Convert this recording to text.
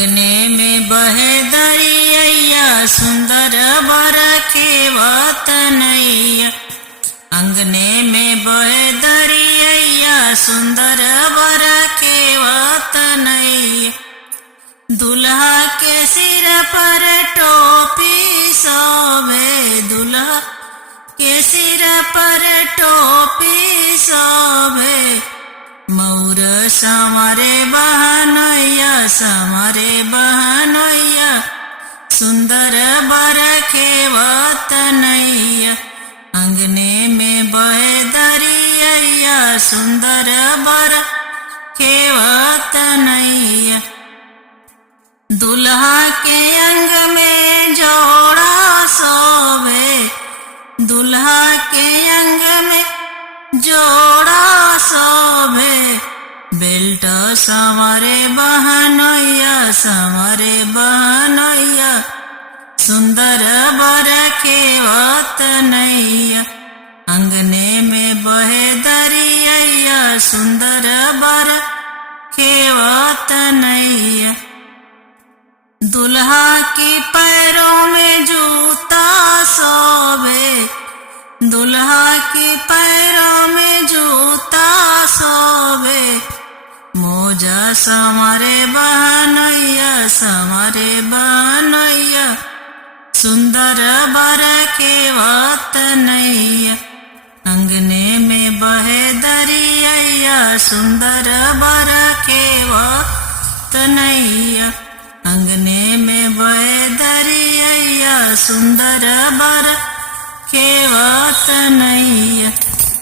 अंगने में बहे दरिया सुंदर बर खेवत नैया। अंगने में बहे दरिया सुंदर बर खेवत नैया। दुल्हा के सिर पर टोपी शोभे, दुल्हा के सिर पर टोपी शोभे। मौर समारे बहनैया, समारे बहनैया, सुंदर बर खेवत नैया। अंगने में बहे दरिया सुंदर बर खेवत नैया। दुल्हा के अंग में जोड़ा शोभे, दुल्हा के अंग में जोड़ा शोभे। बेल्ट समारे बहनैया, समारे बहनैया, सुंदर बर खेवत नैया। अंगने में बहे दरिया सुंदर बर खेवत नैया। दुल्हा के पैरों में जूता शोभे, दुल्हा के पैरों में जूता शोभे। मोजा समारे बहनैया, समारे बहनैया, सुंदर बर खेवत नैया। अंगने में बहे दरिया सुंदर बर खेवत नैया। अंगने में बहे दरिया सुंदर बर खेवत नैया।